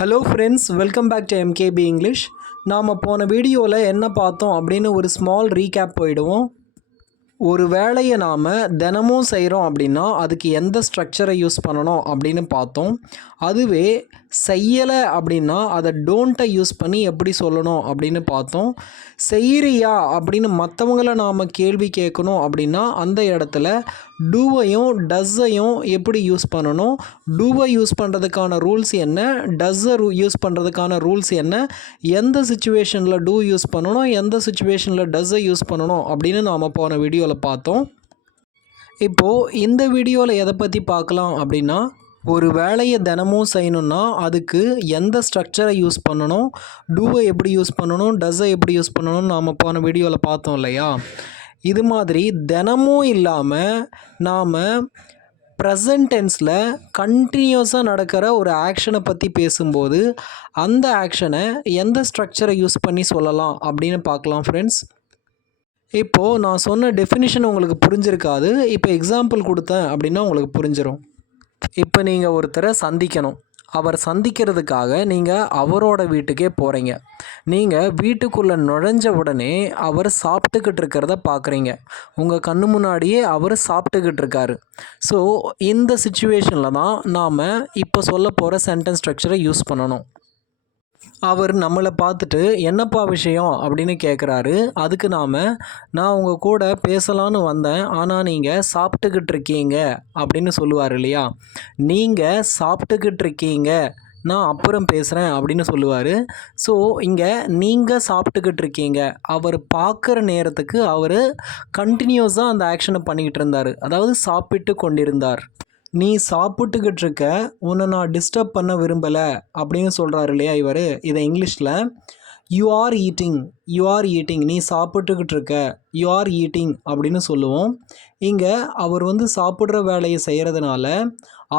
Hello friends, welcome back to MKB English. நாம் போன வீடியோவில் என்ன பார்த்தோம் அப்படின்னு ஒரு ஸ்மால் ரீகேப் போயிடுவோம். ஒரு வேலையை நாம் தினமும் செய்கிறோம் அப்படின்னா அதுக்கு எந்த ஸ்ட்ரக்சரை யூஸ் பண்ணணும் அப்படின்னு பார்த்தோம். அதுவே செய்யலை அப்படின்னா அதை டோன்ட்டை யூஸ் பண்ணி எப்படி சொல்லணும் அப்படின்னு பார்த்தோம். செய்கிறியா அப்படின்னு மற்றவங்களை நாம் கேள்வி கேட்கணும் அப்படின்னா அந்த இடத்துல டூவையும் டஸ்ஸையும் எப்படி யூஸ் பண்ணணும், டூவை யூஸ் பண்ணுறதுக்கான ரூல்ஸ் என்ன, டஸ்ஸை யூஸ் பண்ணுறதுக்கான ரூல்ஸ் என்ன, எந்த சுச்சுவேஷனில் டூ யூஸ் பண்ணணும், எந்த சுச்சுவேஷனில் டஸ்ஸை யூஸ் பண்ணணும் அப்படின்னு நாம் போன வீடியோவில் பார்த்தோம். இப்போது இந்த வீடியோவில் எதை பற்றி பார்க்கலாம் அப்படின்னா, ஒரு வேலையை தினமும் செய்யணுன்னா அதுக்கு எந்த ஸ்ட்ரக்சரை யூஸ் பண்ணணும், டூவை எப்படி யூஸ் பண்ணணும், டஸ்ஸை எப்படி யூஸ் பண்ணணும்னு நாம் போன வீடியோவில் பார்த்தோம் இல்லையா. இது மாதிரி தினமும் இல்லாமல் நாம் ப்ரெசன்ட் டென்ஸில் கண்டினியூஸாக நடக்கிற ஒரு ஆக்ஷனை பற்றி பேசும்போது அந்த ஆக்ஷனை எந்த ஸ்ட்ரக்சரை யூஸ் பண்ணி சொல்லலாம் அப்படின்னு பார்க்கலாம் ஃப்ரெண்ட்ஸ். இப்போது நான் சொன்ன டெஃபினிஷன் உங்களுக்கு புரிஞ்சிருக்காது. இப்போ எக்ஸாம்பிள் கொடுத்தேன் அப்படின்னா உங்களுக்கு புரிஞ்சிடும். இப்போ நீங்கள் ஒருத்தரை சந்திக்கணும். அவர் சந்திக்கிறதுக்காக நீங்கள் அவரோட வீட்டுக்கே போகிறீங்க. நீங்கள் வீட்டுக்குள்ளே நுழைஞ்ச உடனே அவர் சாப்பிட்டுக்கிட்டு இருக்கிறத பார்க்குறீங்க. உங்கள் கண்ணு முன்னாடியே அவர் சாப்பிட்டுக்கிட்டு இருக்காரு. ஸோ இந்த சிச்சுவேஷனில் தான் நாம் இப்போ சொல்ல போகிற சென்டென்ஸ் ஸ்ட்ரக்சரை யூஸ் பண்ணணும். அவர் நம்மளை பார்த்துட்டு என்னப்பா விஷயம் அப்படின்னு கேட்குறாரு. அதுக்கு நான் உங்கள் கூட பேசலான்னு வந்தேன், ஆனால் நீங்கள் சாப்பிட்டுக்கிட்டு இருக்கீங்க அப்படின்னு சொல்லுவார் இல்லையா. நீங்கள் சாப்பிட்டுக்கிட்டு இருக்கீங்க, நான் அப்புறம் பேசுகிறேன் அப்படின்னு சொல்லுவார். ஸோ இங்கே நீங்கள் சாப்பிட்டுக்கிட்டு இருக்கீங்க, அவர் பார்க்குற நேரத்துக்கு அவர் கண்டினியூஸாக அந்த ஆக்ஷனை பண்ணிக்கிட்டு இருந்தார், அதாவது சாப்பிட்டு கொண்டிருந்தார். நீ சாப்பிட்டுக்கிட்டு இருக்க, உன்னை நான் டிஸ்டர்ப் பண்ண விரும்பலை அப்படின்னு சொல்கிறாரு இல்லையா இவர். இதை இங்கிலீஷில் யூ ஆர் ஈட்டிங், நீ சாப்பிட்டுக்கிட்டு இருக்க, யூ ஆர் ஈட்டிங் அப்படின்னு சொல்லுவோம். இங்கே அவர் சாப்பிட்ற வேலையை செய்கிறதுனால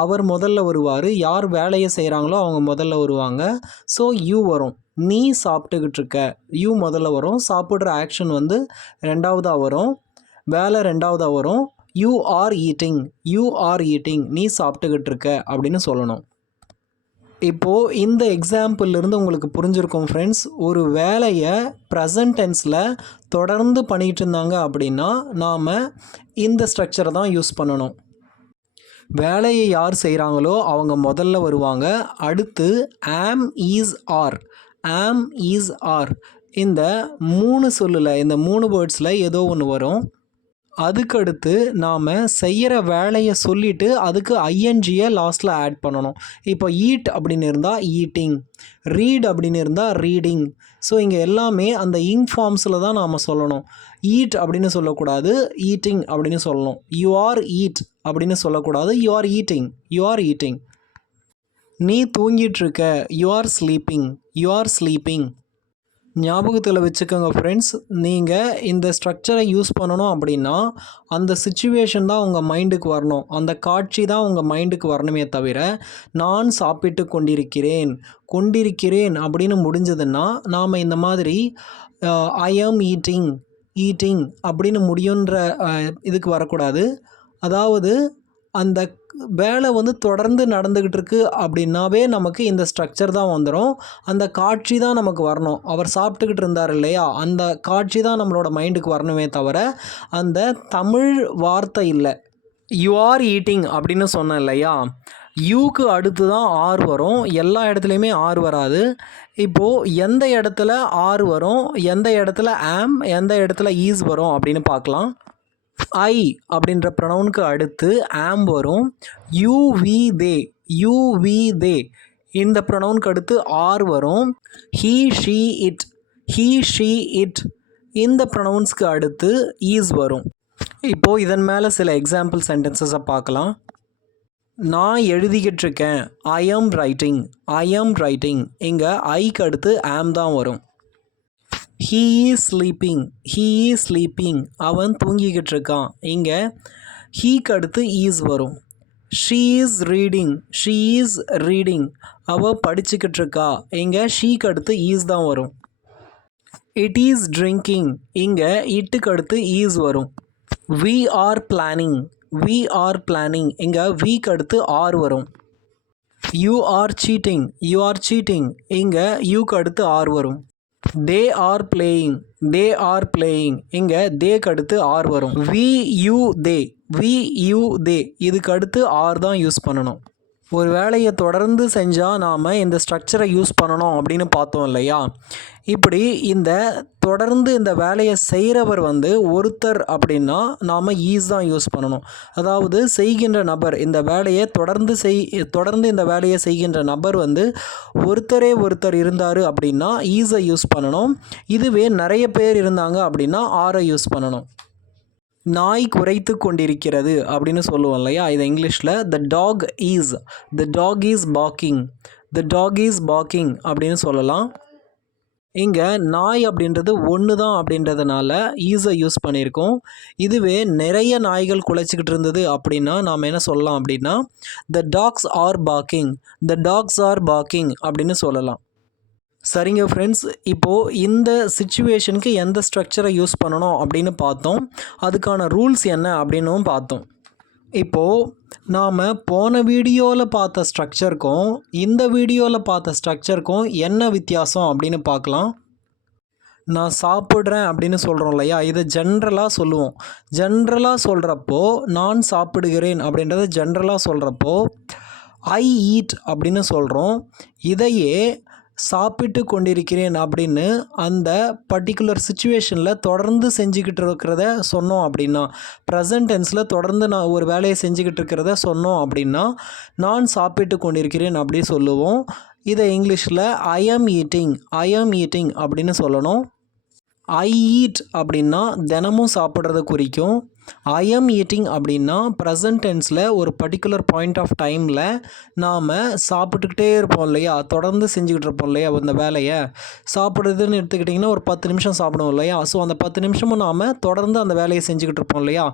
அவர் முதல்ல வருவார், யார் வேலையை செய்கிறாங்களோ அவங்க முதல்ல வருவாங்க. ஸோ யூ வரும். நீ சாப்பிட்டுக்கிட்டு இருக்க, யூ முதல்ல வரும். சாப்பிட்ற ஆக்ஷன் ரெண்டாவதாக வரும், வேலை ரெண்டாவதாக வரும். யூ ஆர் ஈட்டிங், நீ சாப்பிட்டுக்கிட்டு இருக்க அப்படின்னு சொல்லணும். இப்போது இந்த எக்ஸாம்பிள்லேருந்து உங்களுக்கு புரிஞ்சிருக்கும் ஃப்ரெண்ட்ஸ். ஒரு வேலையை ப்ரெசன்ட் டென்ஸில் தொடர்ந்து பண்ணிகிட்டு இருந்தாங்க அப்படின்னா நாம் இந்த ஸ்ட்ரக்சரை தான் யூஸ் பண்ணணும். வேலையை யார் செய்கிறாங்களோ அவங்க முதல்ல வருவாங்க. அடுத்து ஆம் ஈஸ் ஆர் இந்த மூணு சொல்லில், இந்த மூணு வேர்ட்ஸில் ஏதோ ஒன்று வரும். அதுக்கடுத்து நாம் செய்கிற வேலையை சொல்லிவிட்டு அதுக்கு ஐஎன்ஜியை லாஸ்ட்டில் ஆட் பண்ணணும். இப்போ ஈட் அப்படின்னு இருந்தால் ஈட்டிங், ரீட் அப்படின்னு இருந்தால் ரீடிங். ஸோ இங்கே எல்லாமே அந்த இங் ஃபார்ம்ஸில் தான் நாம் சொல்லணும். ஈட் அப்படின்னு சொல்லக்கூடாது, ஈட்டிங் அப்படின்னு சொல்லணும். யூ ஆர் ஈட் அப்படின்னு சொல்லக்கூடாது, யூ ஆர் ஈட்டிங். நீ தூங்கிட்டுருக்க, யூ ஆர் ஸ்லீப்பிங். ஞாபகத்தில் வச்சுக்கோங்க ஃப்ரெண்ட்ஸ். நீங்கள் இந்த ஸ்ட்ரக்சரை யூஸ் பண்ணணும் அப்படின்னா அந்த சிச்சுவேஷன் தான் உங்கள் மைண்டுக்கு வரணும், அந்த காட்சி தான் உங்கள் மைண்டுக்கு வரணுமே தவிர நான் சாப்பிட்டு கொண்டிருக்கிறேன் அப்படின்னு முடிஞ்சதுன்னா நாம் இந்த மாதிரி ஐ ஆம் ஈட்டிங் அப்படின்னு முடியுன்ற இதுக்கு வரக்கூடாது. அதாவது அந்த வேலை தொடர்ந்து நடந்துக்கிட்டு இருக்கு அப்படின்னாவே நமக்கு இந்த ஸ்ட்ரக்சர் தான் வந்துடும். அந்த காட்சி தான் நமக்கு வரணும். அவர் சாப்பிட்டுக்கிட்டு இருந்தார் இல்லையா, அந்த காட்சி தான் நம்மளோட மைண்டுக்கு வரணுமே தவிர அந்த தமிழ் வார்த்தை இல்லை. யூ ஆர் ஈட்டிங் அப்படின்னு சொன்னேன் இல்லையா, யூக்கு அடுத்து தான் ஆர் வரும். எல்லா இடத்துலையுமே ஆர் வராது. இப்போது எந்த இடத்துல ஆர் வரும், எந்த இடத்துல ஆம், எந்த இடத்துல ஈஸ் வரும் அப்படின்னு பார்க்கலாம். ஐ அப்படின்ற ப்ரொனவுனுக்கு அடுத்து ஆம் வரும். யூ வி தே இந்த ப்ரொனவுனுக்கு அடுத்து ஆர் வரும். ஹீ ஷீ இட் இந்த ப்ரொனவுன்ஸ்க்கு அடுத்து ஈஸ் வரும். இப்போது இதன் மேலே சில எக்ஸாம்பிள் சென்டென்சஸை பார்க்கலாம். நான் எழுதிக்கிட்டு இருக்கேன், ஐ ஆம் ரைட்டிங். இங்கே ஐக்கு அடுத்து ஆம் தான் வரும். ஹீ இஸ் ஸ்லீப்பிங், அவன் தூங்கிக்கிட்டு இருக்கான். இங்கே ஹீக்கு அடுத்து ஈஸ் வரும். ஷீ இஸ் ரீடிங், அவள் படிச்சுக்கிட்டு இருக்கா. இங்கே ஷீக்கு அடுத்து ஈஸ் தான் வரும். இட் இஸ் ட்ரிங்கிங், இங்கே இட்டுக்கு அடுத்து ஈஸ் வரும். வி ஆர் பிளானிங், இங்கே வீக்கு அடுத்து ஆர் வரும். You are cheating, you are cheating. இங்கே யூக்கு அடுத்து ஆர் வரும். They are playing, they are playing. இங்கே தேக்கு அடுத்து ஆர் வரும். We you they, we you they. இதுக்கு அடுத்து ஆர் தான் யூஸ் பண்ணணும். ஒரு வேலையை தொடர்ந்து செஞ்சால் நாம் இந்த ஸ்ட்ரக்சரை யூஸ் பண்ணணும் அப்படின்னு பார்த்தோம் இல்லையா? இப்படி இந்த தொடர்ந்து இந்த வேலையை செய்கிறவர் ஒருத்தர் அப்படின்னா நாம் ஈஸ் தான் யூஸ் பண்ணணும். அதாவது செய்கின்ற நபர், இந்த வேலையை தொடர்ந்து இந்த வேலையை செய்கின்ற நபர் ஒருத்தர் இருந்தார் அப்படின்னா ஈஸை யூஸ் பண்ணணும். இதுவே நிறைய பேர் இருந்தாங்க அப்படின்னா ஆரை யூஸ் பண்ணணும். நாய் குரைத்து கொண்டிருக்கிறது அப்படின்னு சொல்லுவோம் இல்லையா? இதை இங்கிலீஷில் the dog is barking, the dog is barking அப்படின்னு சொல்லலாம். இங்கே நாய் அப்படின்றது ஒன்று தான் அப்படின்றதுனால ஈஸை யூஸ் பண்ணியிருக்கோம். இதுவே நிறைய நாய்கள் குலைச்சிக்கிட்டு இருந்தது அப்படின்னா நாம் என்ன சொல்லலாம் அப்படின்னா த டாக்ஸ் ஆர் barking, த டாக்ஸ் ஆர் barking அப்படின்னு சொல்லலாம். சரிங்க ஃப்ரெண்ட்ஸ், இப்போது இந்த சிச்சுவேஷனுக்கு எந்த ஸ்ட்ரக்சரை யூஸ் பண்ணணும் அப்படின்னு பார்த்தோம். அதுக்கான ரூல்ஸ் என்ன அப்படின்னும் பார்த்தோம். இப்போது நாம் போன வீடியோவில் பார்த்த ஸ்ட்ரக்சருக்கும் இந்த வீடியோவில் பார்த்த ஸ்ட்ரக்சருக்கும் என்ன வித்தியாசம் அப்படின்னு பார்க்கலாம். நான் சாப்பிட்றேன் அப்படின்னு சொல்கிறோம் இல்லையா? இதை ஜென்ரலாக சொல்லுவோம். ஜென்ரலாக சொல்கிறப்போ நான் சாப்பிடுகிறேன் அப்படின்றத ஜென்ரலாக சொல்கிறப்போ ஐ ஈட் அப்படின்னு சொல்கிறோம். இதையே சாப்பிட்டு கொண்டிருக்கிறேன் அப்படின்னு அந்த பர்டிகுலர் சுச்சுவேஷனில் தொடர்ந்து செஞ்சுக்கிட்டு இருக்கிறத சொன்னோம் அப்படின்னா, ப்ரெசன்ட் டென்ஸில் தொடர்ந்து நான் ஒரு வேலையை செஞ்சுக்கிட்டு இருக்கிறத சொன்னோம் அப்படின்னா நான் சாப்பிட்டு கொண்டிருக்கிறேன் அப்படி சொல்லுவோம். இதை இங்கிலீஷில் ஐ ஆம் ஈட்டிங் அப்படின்னு சொல்லணும். ஐ ஈட் அப்படின்னா தினமும் சாப்பிட்றத குறிக்கும். ஐ ஆம் ஈட்டிங் அப்படின்னா ப்ரெசன்ட் டென்ஸில் ஒரு பர்டிகுலர் பாயிண்ட் ஆஃப் டைமில் நாம் சாப்பிட்டுக்கிட்டே இருப்போம் இல்லையா? தொடர்ந்து செஞ்சுக்கிட்டு இருப்போம் இல்லையா? அந்த வேலையை சாப்பிட்றதுன்னு எடுத்துக்கிட்டிங்கன்னா ஒரு 10 நிமிஷம் சாப்பிடுவோம் இல்லையா? ஸோ அந்த 10 நிமிஷமும் நாம் தொடர்ந்து அந்த வேலையை செஞ்சுக்கிட்டு இருப்போம் இல்லையா?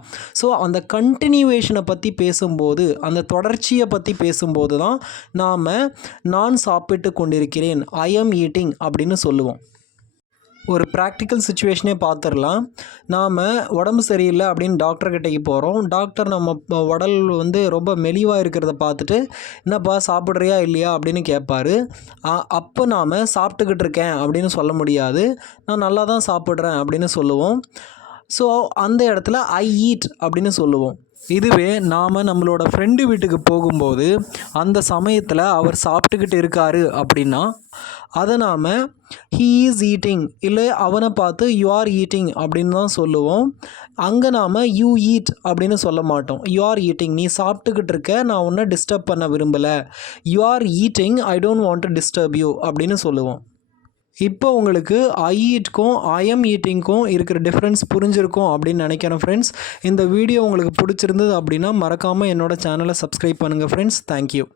ஸோ அந்த கண்டினியூவேஷனை பற்றி பேசும்போது, அந்த தொடர்ச்சியை பற்றி பேசும்போது தான் நான் சாப்பிட்டு கொண்டிருக்கிறேன், ஐ ஆம் ஈட்டிங் அப்படின்னு சொல்லுவோம். ஒரு ப்ராக்டிக்கல் சுச்சுவேஷனே பார்த்துடலாம். நாம் உடம்பு சரியில்லை அப்படின்னு டாக்டர்கிட்டைக்கு போகிறோம். டாக்டர் நம்ம உடல் ரொம்ப மெலிவாக இருக்கிறத பார்த்துட்டு என்னப்பா சாப்பிட்றியா இல்லையா அப்படின்னு கேட்பார். அப்போ நாம் சாப்பிட்டுக்கிட்டு இருக்கேன் அப்படின்னு சொல்ல முடியாது. நான் நல்லா தான் சாப்பிட்றேன் அப்படின்னு சொல்லுவோம். ஸோ அந்த இடத்துல ஐ ஈட் அப்படின்னு சொல்லுவோம். இதுவே நாம் நம்மளோட ஃப்ரெண்டு வீட்டுக்கு போகும்போது அந்த சமயத்தில் அவர் சாப்பிட்டுக்கிட்டு இருக்காரு அப்படின்னா அதை நாம் ஹீ இஸ் ஈட்டிங், இல்லை அவனை பார்த்து யூ ஆர் ஈட்டிங் அப்படின்னு தான் சொல்லுவோம். அங்கே நாம் யூ ஈட் அப்படின்னு சொல்ல மாட்டோம். யூ ஆர் ஈட்டிங், நீ சாப்பிட்டுக்கிட்டு இருக்க, நான் உன்னை டிஸ்டர்ப் பண்ண விரும்பலை. You are eating, I don't want to disturb you அப்படின்னு சொல்லுவோம். இப்போ உங்களுக்கு ஐ ஈட்க்கும் ஐ எம் ஈட்டிங்க்கும் இருக்கிற டிஃப்ரென்ஸ் புரிஞ்சிருக்கும் அப்படின்னு நினைக்கிறேன் ஃப்ரெண்ட்ஸ். இந்த வீடியோ உங்களுக்கு பிடிச்சிருந்தது அப்படின்னா மறக்காமல் என்னோடய சேனலை சப்ஸ்கிரைப் பண்ணுங்கள் ஃப்ரெண்ட்ஸ். தேங்க்யூ.